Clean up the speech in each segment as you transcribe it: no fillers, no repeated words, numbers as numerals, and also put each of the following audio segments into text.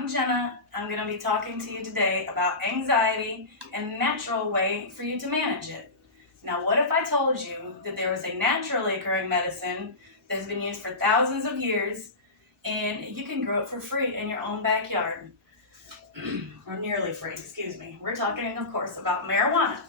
I'm Jenna. I'm going to be talking to you today about anxiety and a natural way for you to manage it. Now, what if I told you that there was a naturally occurring medicine that has been used for thousands of years and you can grow it for free in your own backyard? Or nearly free, excuse me. We're talking, of course, about marijuana.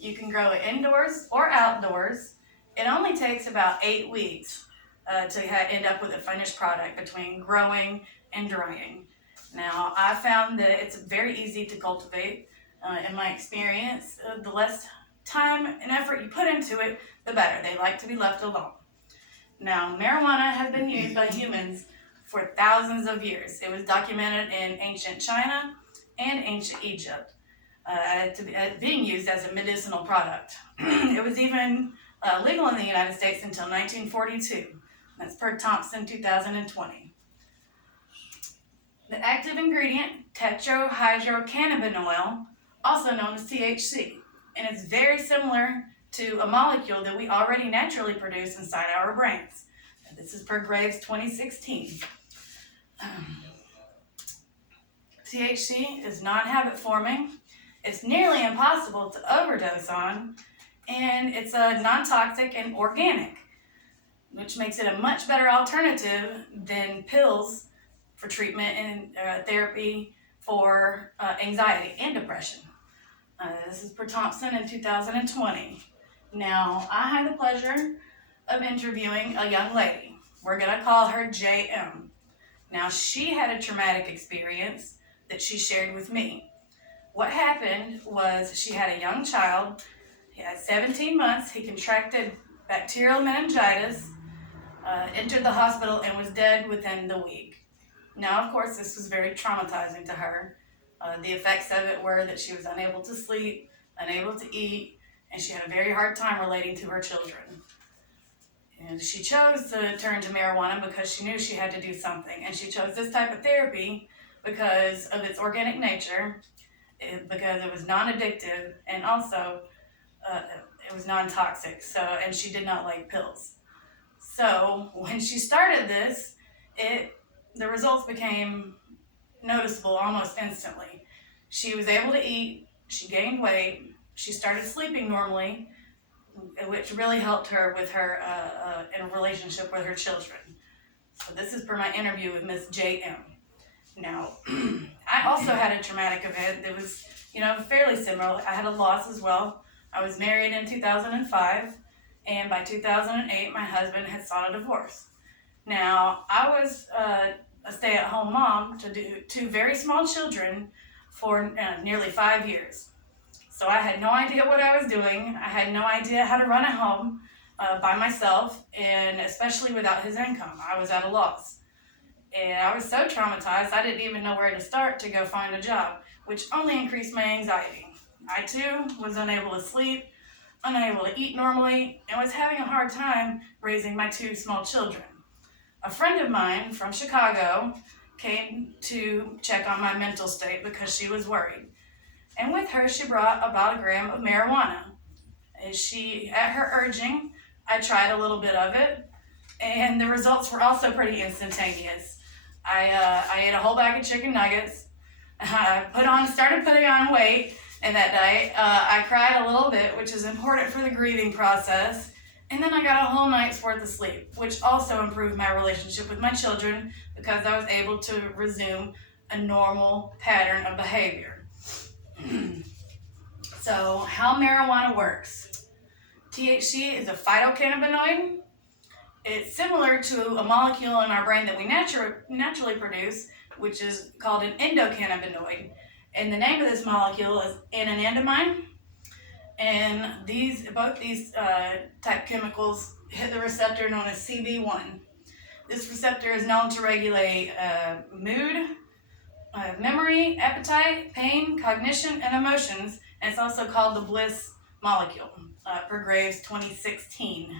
You can grow it indoors or outdoors. It only takes about 8 weeks to end up with a finished product between growing and drying. Now, I found that it's very easy to cultivate. In my experience, the less time and effort you put into it, the better. They like to be left alone. Now, marijuana has been used by humans for thousands of years. It was documented in ancient China and ancient Egypt, being used as a medicinal product. It was even legal in the United States until 1942. That's per Thompson 2020. The active ingredient, tetrahydrocannabinol, also known as THC, and it's very similar to a molecule that we already naturally produce inside our brains. This is per Graves 2016. THC is non-habit forming, it's nearly impossible to overdose on, and it's non-toxic and organic, which makes it a much better alternative than pills for treatment and therapy for anxiety and depression. This is per Thompson in 2020. Now, I had the pleasure of interviewing a young lady. We're going to call her JM. Now, she had a traumatic experience that she shared with me. What happened was she had a young child. He had 17 months. He contracted bacterial meningitis, entered the hospital, and was dead within the week. Now, of course, this was very traumatizing to her. The effects of it were that she was unable to sleep, unable to eat, and she had a very hard time relating to her children. And she chose to turn to marijuana because she knew she had to do something. And she chose this type of therapy because of its organic nature, because it was non-addictive, and also it was non-toxic. And she did not like pills. So when she started this, the results became noticeable almost instantly. She was able to eat, she gained weight, she started sleeping normally, which really helped her with her in a relationship with her children. So this is per my interview with Miss JM. Now, I also had a traumatic event that was, fairly similar. I had a loss as well. I was married in 2005, and by 2008, my husband had sought a divorce. Now, I was a stay-at-home mom to two very small children for nearly 5 years. So I had no idea what I was doing. I had no idea how to run a home by myself, and especially without his income. I was at a loss. And I was so traumatized, I didn't even know where to start to go find a job, which only increased my anxiety. I too was unable to sleep, unable to eat normally, and was having a hard time raising my two small children. A friend of mine from Chicago came to check on my mental state because she was worried. And with her, she brought about a gram of marijuana. At her urging, I tried a little bit of it, and the results were also pretty instantaneous. I ate a whole bag of chicken nuggets. I started putting on weight, and that night I cried a little bit, which is important for the grieving process. And then I got a whole night's worth of sleep, which also improved my relationship with my children because I was able to resume a normal pattern of behavior. So, how marijuana works. THC is a phytocannabinoid. It's similar to a molecule in our brain that we naturally produce, which is called an endocannabinoid. And the name of this molecule is anandamide. And both these type chemicals hit the receptor known as CB1. This receptor is known to regulate mood, memory, appetite, pain, cognition, and emotions. And it's also called the bliss molecule, per Graves 2016.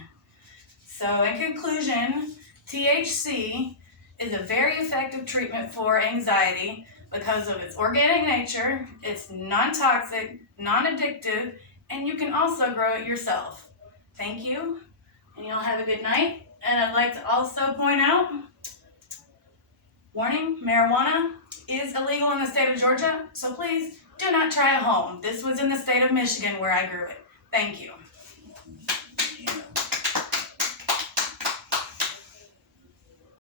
So in conclusion, THC is a very effective treatment for anxiety because of its organic nature, it's non-toxic, non-addictive, and you can also grow it yourself. Thank you, and y'all have a good night. And I'd like to also point out, warning, marijuana is illegal in the state of Georgia, so please do not try at home. This was in the state of Michigan where I grew it. Thank you.